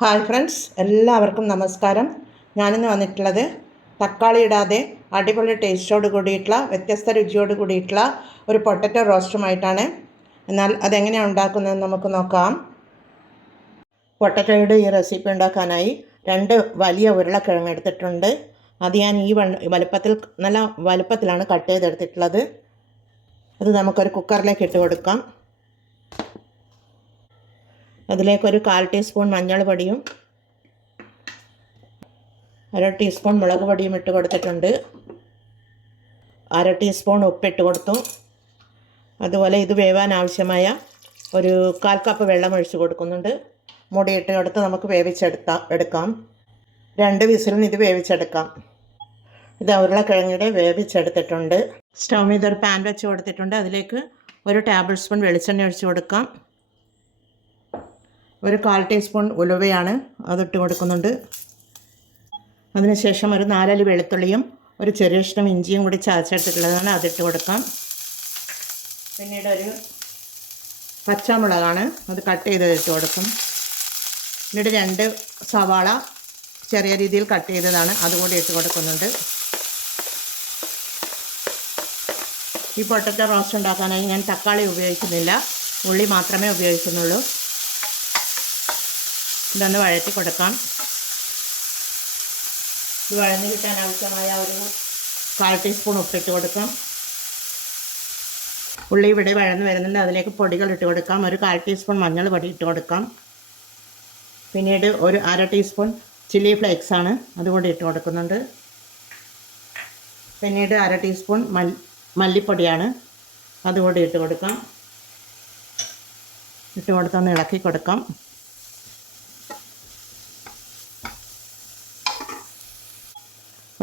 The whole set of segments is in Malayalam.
ഹായ് ഫ്രണ്ട്സ്, എല്ലാവർക്കും നമസ്കാരം. ഞാനിന്ന് വന്നിട്ടുള്ളത് തക്കാളി ഇടാതെ അടിപൊളി ടേസ്റ്റോട് കൂടിയിട്ടുള്ള വ്യത്യസ്ത രുചിയോട് കൂടിയിട്ടുള്ള ഒരു പൊട്ടറ്റോ റോസ്റ്റുമായിട്ടാണ്. എന്നാൽ അതെങ്ങനെയാണ് ഉണ്ടാക്കുന്നതെന്ന് നമുക്ക് നോക്കാം. പൊട്ടറ്റോയുടെ ഈ റെസിപ്പി ഉണ്ടാക്കാനായി 2 വലിയ ഉരുളക്കിഴങ്ങ് എടുത്തിട്ടുണ്ട്. അത് ഞാൻ ഈ നല്ല വലുപ്പത്തിലാണ് കട്ട് ചെയ്തെടുത്തിട്ടുള്ളത്. അത് നമുക്കൊരു കുക്കറിലേക്ക് ഇട്ട് കൊടുക്കാം. അതിലേക്കൊരു 1/4 ടീസ്പൂൺ മഞ്ഞൾ പൊടിയും 1/2 ടീസ്പൂൺ മുളക് പൊടിയും ഇട്ട് കൊടുത്തിട്ടുണ്ട്. 1/2 ടീസ്പൂൺ ഉപ്പിട്ട് കൊടുത്തു. അതുപോലെ ഇത് വേവാൻ ആവശ്യമായ ഒരു 1/4 കപ്പ് വെള്ളം ഒഴിച്ച് കൊടുക്കുന്നുണ്ട്. മൂടിയിട്ട് കൊടുത്ത് നമുക്ക് എടുക്കാം. 2 വിസിലിന് ഇത് വേവിച്ചെടുക്കാം. ഇത് ഉരുളക്കിഴങ്ങിടെ വേവിച്ചെടുത്തിട്ടുണ്ട്. സ്റ്റൗ మీద ഒരു പാൻ വെച്ച് കൊടുത്തിട്ടുണ്ട്. അതിലേക്ക് ഒരു ടേബിൾ സ്പൂൺ വെളിച്ചെണ്ണ ഒഴിച്ച് കൊടുക്കാം. ഒരു 1/4 ടീസ്പൂൺ ഉലുവയാണ്, അതിട്ട് കൊടുക്കുന്നുണ്ട്. അതിനുശേഷം ഒരു 4 അല്ലി വെളുത്തുള്ളിയും ഒരു ചെറിയ കഷ്ണം ഇഞ്ചിയും കൂടി ചതച്ചെടുത്തിട്ടുള്ളതാണ്, അതിട്ട് കൊടുക്കാം. പിന്നീട് ഒരു പച്ചമുളകാണ്, അത് കട്ട് ചെയ്ത് ഇട്ട് കൊടുക്കും. പിന്നീട് 2 സവാള ചെറിയ രീതിയിൽ കട്ട് ചെയ്തതാണ്, അതുകൂടി ഇട്ട് കൊടുക്കുന്നുണ്ട്. ഈ പൊട്ടറ്റോ റോസ്റ്റ് ഉണ്ടാക്കാനായി ഞാൻ തക്കാളി ഉപയോഗിക്കുന്നില്ല, ഉള്ളി മാത്രമേ ഉപയോഗിക്കുന്നുള്ളൂ. ഇതൊന്ന് വഴറ്റി കൊടുക്കാം. ഇത് വഴഞ്ഞ് കിട്ടാൻ ആവശ്യമായ ഒരു 1/4 ടീസ്പൂൺ ഉപ്പിട്ട് കൊടുക്കാം. ഉള്ളി ഇവിടെ വഴന്ന് വരുന്നുണ്ട്. അതിലേക്ക് പൊടികൾ ഇട്ട് കൊടുക്കാം. ഒരു 1/4 ടീസ്പൂൺ മഞ്ഞൾ പൊടി ഇട്ട് കൊടുക്കാം. പിന്നീട് ഒരു 1/2 ടീസ്പൂൺ ചില്ലി ഫ്ലേക്സ് ആണ്, അതുകൂടി ഇട്ട് കൊടുക്കുന്നുണ്ട്. പിന്നീട് 1/2 ടീസ്പൂൺ മല്ലിപ്പൊടിയാണ്, അതുകൂടി ഇട്ട് കൊടുക്കാം. ഇട്ട് കൊടുത്തൊന്ന് ഇളക്കി കൊടുക്കാം.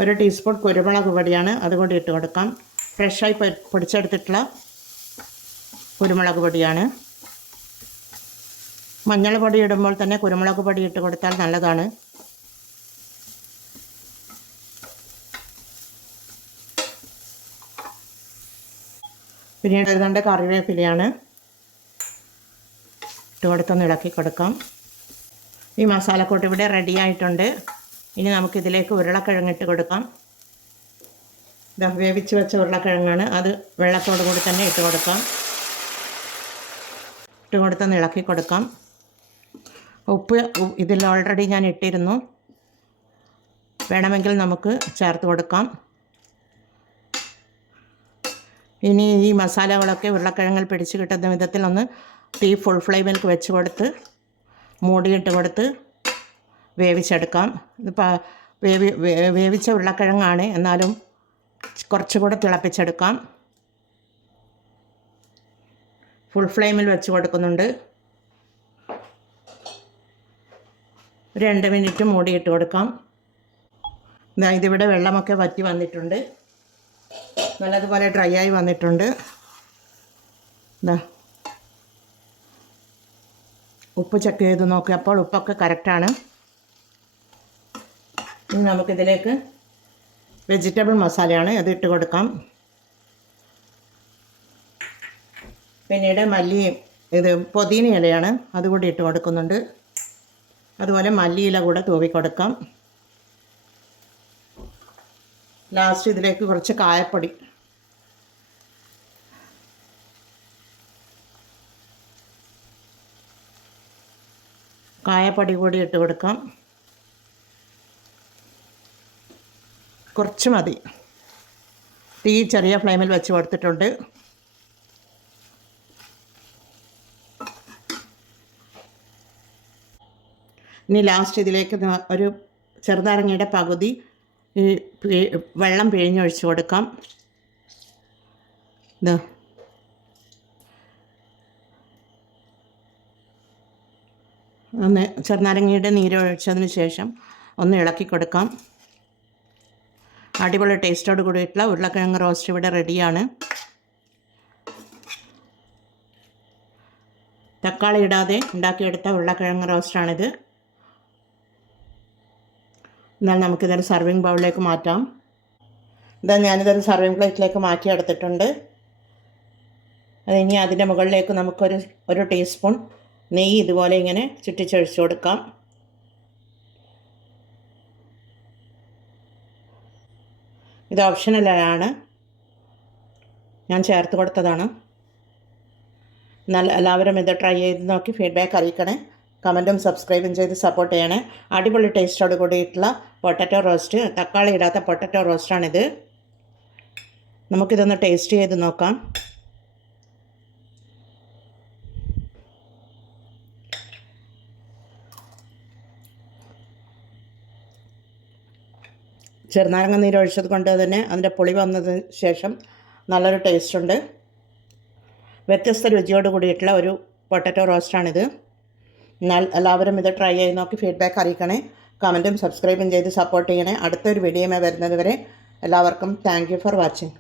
ഒരു ടീസ്പൂൺ കുരുമുളക് പൊടിയാണ്, അതുകൂടി ഇട്ട് കൊടുക്കാം. ഫ്രഷായി പൊടിച്ചെടുത്തിട്ടുള്ള കുരുമുളക് പൊടിയാണ്. മഞ്ഞൾ പൊടി ഇടുമ്പോൾ തന്നെ കുരുമുളക് പൊടി ഇട്ട് കൊടുത്താൽ നല്ലതാണ്. പിന്നീട് 2 കറിവേപ്പിലയാണ്, ഇട്ട് കൊടുത്തൊന്ന് ഇളക്കി കൊടുക്കാം. ഈ മസാലക്കൂട്ട് ഇവിടെ റെഡി ആയിട്ടുണ്ട്. ഇനി നമുക്കിതിലേക്ക് ഉരുളക്കിഴങ്ങ് ഇട്ട് കൊടുക്കാം. വേവിച്ച് വെച്ച ഉരുളക്കിഴങ്ങാണ്, അത് വെള്ളത്തോടു കൂടി തന്നെ ഇട്ട് കൊടുക്കാം. ഇട്ട് കൊടുത്തൊന്ന് ഇളക്കി കൊടുക്കാം. ഉപ്പ് ഇതിൽ ഓൾറെഡി ഞാൻ ഇട്ടിരുന്നു, വേണമെങ്കിൽ നമുക്ക് ചേർത്ത് കൊടുക്കാം. ഇനി ഈ മസാലകളൊക്കെ ഉരുളക്കിഴങ്ങിൽ പിടിച്ച് കിട്ടുന്ന വിധത്തിൽ ഒന്ന് തീ ഫുൾ ഫ്ലെയിമിൽ വെച്ച് കൊടുത്ത് മൂടിയിട്ട് കൊടുത്ത് വേവിച്ചെടുക്കാം. ഇതിപ്പോൾ വേവിച്ച ഉരുളക്കിഴങ്ങാണ്, എന്നാലും കുറച്ചുകൂടെ തിളപ്പിച്ചെടുക്കാം. ഫുൾ ഫ്ലെയിമിൽ വെച്ച് കൊടുക്കുന്നുണ്ട്. 2 മിനിറ്റ് മൂടിയിട്ട് കൊടുക്കാം. ഇതിവിടെ വെള്ളമൊക്കെ വറ്റി വന്നിട്ടുണ്ട്, നല്ലതുപോലെ ഡ്രൈ ആയി വന്നിട്ടുണ്ട്. ഉപ്പ് ചെക്ക് ചെയ്ത് നോക്കിയപ്പോൾ ഉപ്പൊക്കെ കറക്റ്റാണ്. ഇനി നമുക്കിതിലേക്ക് വെജിറ്റബിൾ മസാലയാണ്, അത് ഇട്ട് കൊടുക്കാം. പിന്നീട് പുതിന ഇലയാണ്, അതുകൂടി ഇട്ട് കൊടുക്കുന്നുണ്ട്. അതുപോലെ മല്ലിയില കൂടെ തൂവി കൊടുക്കാം. ലാസ്റ്റ് ഇതിലേക്ക് കുറച്ച് കായപ്പൊടി കൂടി ഇട്ട് കൊടുക്കാം. കുറച്ച് മതി. തീ ചെറിയ ഫ്ലെയിമിൽ വെച്ച് കൊടുത്തിട്ടുണ്ട്. ഇനി ലാസ്റ്റ് ഇതിലേക്ക് ഒരു ചെറുനാരങ്ങയുടെ പകുതി ഈ വെള്ളം പിഴിഞ്ഞൊഴിച്ച് കൊടുക്കാം. ഒന്ന് ചെറുനാരങ്ങയുടെ നീരൊഴിച്ചതിന് ശേഷം ഒന്ന് ഇളക്കി കൊടുക്കാം. അടിപൊളി ടേസ്റ്റോട് കൂടിയിട്ടുള്ള ഉരുളക്കിഴങ്ങ് റോസ്റ്റ് ഇവിടെ റെഡിയാണ്. തക്കാളി ഇടാതെ ഉണ്ടാക്കിയെടുത്ത ഉരുളക്കിഴങ്ങ് റോസ്റ്റാണിത്. എന്നാൽ നമുക്കിതൊരു സർവിങ് ബൗളിലേക്ക് മാറ്റാം. ഞാനിതൊരു സർവിങ് പ്ലേറ്റിലേക്ക് മാറ്റിയെടുത്തിട്ടുണ്ട്. ഇനി അതിൻ്റെ മുകളിലേക്ക് നമുക്കൊരു ടീസ്പൂൺ നെയ്യ് ഇതുപോലെ ഇങ്ങനെ ചുറ്റിച്ചൊഴിച്ച് കൊടുക്കാം. ഇത് ഓപ്ഷണലാണ്, ഞാൻ ചേർത്ത് കൊടുത്തതാണ്. എന്നാൽ എല്ലാവരും ഇത് ട്രൈ ചെയ്ത് നോക്കി ഫീഡ്ബാക്ക് അറിയിക്കണേ. കമൻറ്റും സബ്സ്ക്രൈബും ചെയ്ത് സപ്പോർട്ട് ചെയ്യണേ. അടിപൊളി ടേസ്റ്റോട് കൂടിയിട്ടുള്ള പൊട്ടറ്റോ റോസ്റ്റ്, തക്കാളി ഇടാത്ത പൊട്ടറ്റോ റോസ്റ്റാണിത്. നമുക്കിതൊന്ന് ടേസ്റ്റ് ചെയ്ത് നോക്കാം. ചെറുനാരങ്ങ നീര് ഒഴിച്ചത് കൊണ്ട് തന്നെ അതിൻ്റെ പുളി വന്നതിന് ശേഷം നല്ലൊരു ടേസ്റ്റുണ്ട്. വ്യത്യസ്ത രുചിയോട് കൂടിയിട്ടുള്ള ഒരു പൊട്ടറ്റോ റോസ്റ്റാണിത്. എന്നാൽ എല്ലാവരും ഇത് ട്രൈ ചെയ്ത് നോക്കി ഫീഡ്ബാക്ക് അറിയിക്കണേ. കമൻറ്റും സബ്സ്ക്രൈബും ചെയ്ത് സപ്പോർട്ട് ചെയ്യണേ. അടുത്തൊരു വീഡിയോയുമായി വരുന്നത് വരെ എല്ലാവർക്കും താങ്ക് യു ഫോർ വാച്ചിങ്.